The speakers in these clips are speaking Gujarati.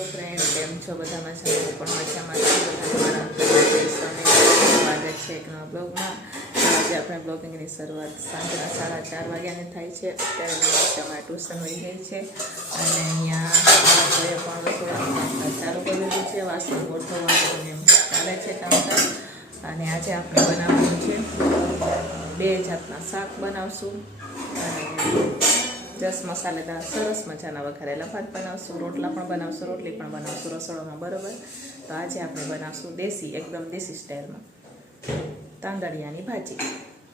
હેલો ફ્રેન્ડ કેમ છો? બધા મજામાં પણ મજામાં છું? બધાને સ્વાગત છે એક નવા બ્લોગમાં. આજે આપણે બ્લોગિંગની શરૂઆત સાંજના સાડા ચાર વાગ્યાની થાય છે. અત્યારે નમસ્કારમાં ટ્યુશન વહી ગઈ છે. અને અહીંયા પણ ચાલુ કરી દીધું છે. વાસણ ગોઠવવાનું એમ ચાલે છે કામકાજ. અને આજે આપણે બનાવવાનું છે બે જાતના શાક બનાવશું. અને દસ મસાલેદાર સરસ મજાના વઘારેલા ભાત બનાવશું, રોટલા પણ બનાવશું, રોટલી પણ બનાવશું રસોડામાં, બરોબર? તો આજે આપણે બનાવશું દેશી, એકદમ દેશી સ્ટાઇલમાં. તાંદળિયાની ભાજી,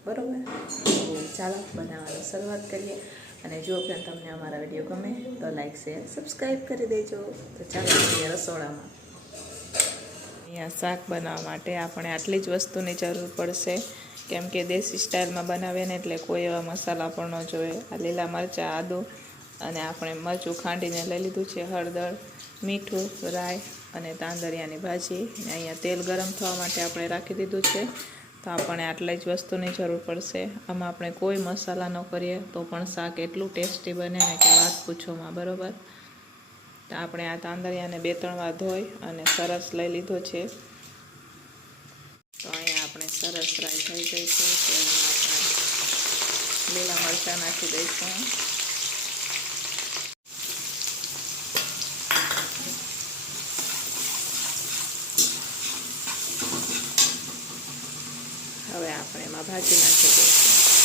બરોબર? તો ચાલો બનાવવાની શરૂઆત કરીએ. અને જો પણ તમને અમારા વીડિયો ગમે, તો લાઈક શેર સબસ્ક્રાઈબ કરી દેજો. તો ચાલો જોઈએ રસોડામાં. અહીંયા શાક બનાવવા માટે આપણે આટલી જ વસ્તુની જરૂર પડશે. કેમ કે દેશી સ્ટાઇલમાં બનાવે ને એટલે કોઈ એવા મસાલા પણ ન જોઈએ આ લીલા મરચાં, આદું અને આપણે મરચું ખાંડીને લઈ લીધું છે, હળદર, મીઠું, રાઈ અને તાંદરિયાની ભાજી. અને અહીંયા તેલ ગરમ થવા માટે આપણે રાખી દીધું છે. તો આપણે આટલી જ વસ્તુની જરૂર પડશે. આમાં આપણે કોઈ મસાલા ન કરીએ તો પણ શાક એટલું ટેસ્ટી બને ને કે વાત પૂછોમાં, બરાબર? તો આપણે આ તાંદરિયાને બે ત્રણ વાર ધોઈ અને સરસ લઈ લીધો છે. તો અહીંયા આપણે સરસ ફ્રાય થઈ ગઈ છે, તો આપણે લીલા મરચાં નાખી દઈશું. હવે આપણે એમાં ભાજી નાખી દઈશું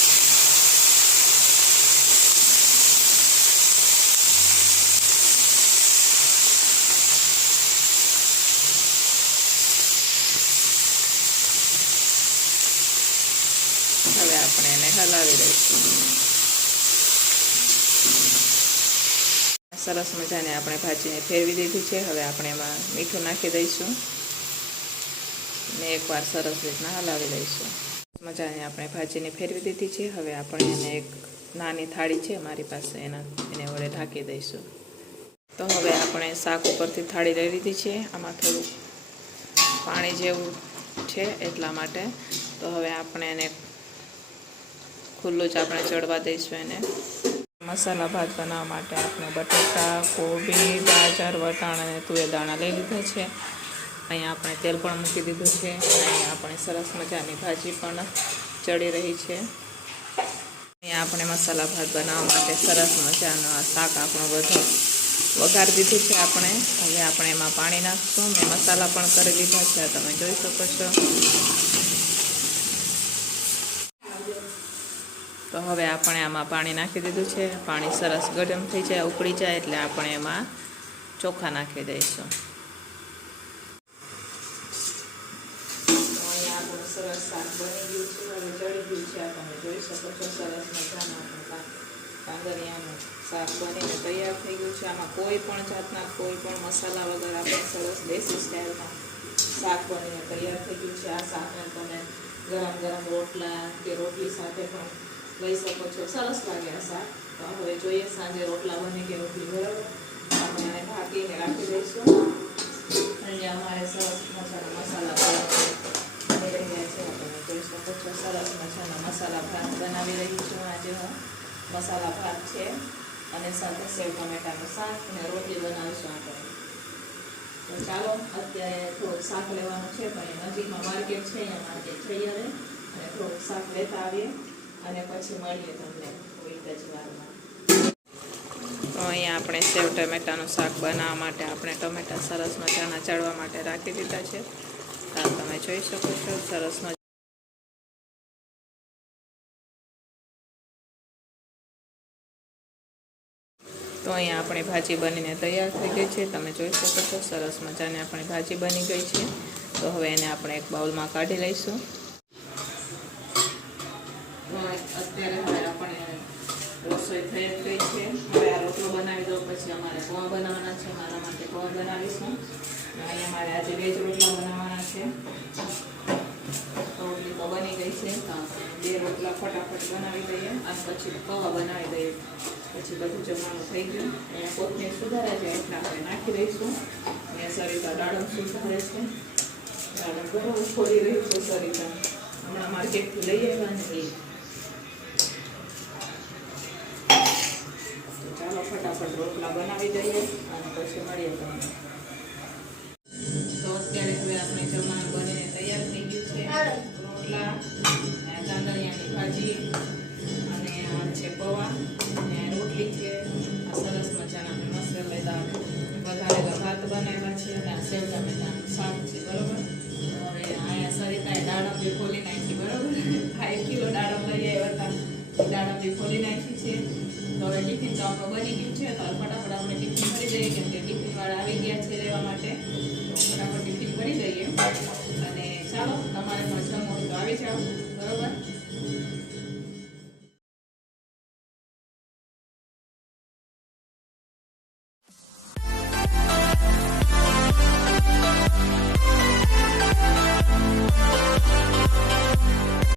હવે આપણે એને હલાવી દઈશું. સરસ મજાને આપણે ભાજીને ફેરવી દીધી છે. હવે આપણે એમાં મીઠું નાખી દઈશું. ને એકવાર સરસ રીતના હલાવી દઈશું મજાને આપણે ભાજીને ફેરવી દીધી છે. હવે આપણે એને એક નાની થાળી છે, મારી પાસે એના, એને વડે ઢાંકી દઈશું. તો હવે આપણે શાક ઉપરથી થાળી લઈ લીધી છે. આમાં થોડું પાણી જેવું છે એટલા માટે. તો હવે આપણે એને ખુલ્લું જ આપણે ચડવા દઈશું એને. મસાલા ભાત બનાવવા માટે આપણે બટાટા કોબી, ગાજર, વટાણ અને તુવેર લઈ લીધા છે. અહીંયા આપણે તેલ પણ મૂકી દીધું છે. અહીંયા આપણે સરસ મજાની ભાજી પણ ચડી રહી છે. અહીંયા આપણે મસાલા ભાત બનાવવા માટે સરસ મજાનો આ શાક આપણો બધો વઘાર દીધું છે આપણે. હવે આપણે એમાં પાણી નાખશું. મેં મસાલા પણ કરી લીધા છે. તમે જોઈ શકો છો. તો હવે આપણે આમાં પાણી નાખી દીધું છે. પાણી સરસ ગરમ થઈ જાય, ઉકળી જાય એટલે આપણે એમાં ચોખા નાખી દઈશું. સરસ શાક બની ગયું છે, હવે ચડી ગયું છે. જોઈ શકો છો, સરસ મજાનું આપણું કાંગરિયાનું શાક બનીને તૈયાર થઈ ગયું છે. આમાં કોઈ પણ જાતના કોઈ પણ મસાલા વગર આપણે સરસ દેશી સ્ટાઇલમાં શાક બનીને તૈયાર થઈ ગયું છે. આ શાકને તમે ગરમ ગરમ રોટલા કે રોટલી સાથે પણ લઈ શકો છો. સરસ લાગે આ શાક. તો હવે જોઈએ સાંજે રોટલા બને કે રોટલી બરાબર આપણે ઢાંકીને રાખી દઈશું. અને અમારે સરસ મસાલા મસાલા બની રહ્યા છે. તમે જોઈ શકો છો, સરસ મજાના મસાલા ભાત બનાવી રહી છું આજે હું. મસાલા ભાત છે અને સાથે સેવ ટમેટાનું શાક અને રોટલી બનાવીશું આપણે. તો ચાલો, અત્યારે થોડુંક શાક લેવાનું છે, પણ નજીકમાં માર્કેટ છે, અહીંયા માર્કેટ આવે અને થોડુંક શાક લેતા આવીએ. અને પછી મળીએ તમને થોડીક જ અહીંયા આપણે સેવ ટમેટાનું શાક બનાવવા માટે આપણે ટમેટા સરસ મજાના ચડવા માટે રાખી દીધા છે. તમે જોઈ શકો છો, સરસ મજા તો અહીંયા આપણી ભાજી બનીને તૈયાર થઈ ગઈ છે. તમે જોઈ શકો છો, સરસ મજાની આપણી ભાજી બની ગઈ છે. તો હવે એને આપણે એક બાઉલમાં કાઢી લઈશું તો અત્યારે હવે આપણે રસોઈ થઈ જ ગઈ છે. હવે આ રોટલો બનાવી દો પછી અમારે પૌવા બનાવવાના છે. મારા માટે પૌવા બનાવીશું. અહીંયા મારે આજે બે જ રોટલા બનાવવાના છે. રોટલી તો બની ગઈ છે. બે રોટલા ફટાફટ બનાવી દઈએ અને પછી પૌવા બનાવી દઈએ. પછી બધું જમવાનું થઈ ગયું. અહીંયા કોથમીર સુધારે છે, એટલે આપણે નાખી દઈશું. અહીંયા સરિતા દાડમ સુધારે છે. દાડમ બરાબર છોડી રહ્યું છે સરિતા. હમણાં માર્કેટથી લઈ આવ્યા ને એ. રોટલા બનાવી દઈએ અને પછી મળીએ તમને. છે. રોટલા બધા ભાત બનાવ્યા છે અને આ સેવડા શાક છે, બરાબર? હવે અહીંયા સરિતાએ દાડમ બી નાખી, બરાબર? આ એક કિલો દાડમ લઈ આવ્યા હતા. દાડમ બી ખોલી નાખી છે. તો હવે ટિફિન તો આપણું બની ગયું છે, તો ફટાફટ આપણે ટિફિન ભરી દઈએ, કેમ કે ટિફિન વાળા આવી ગયા છે લેવા માટે. તો ફટાફટ ટિફિન ભરી દઈએ. અને ચાલો, તમારે પણ જમો તો આવી જાઓ.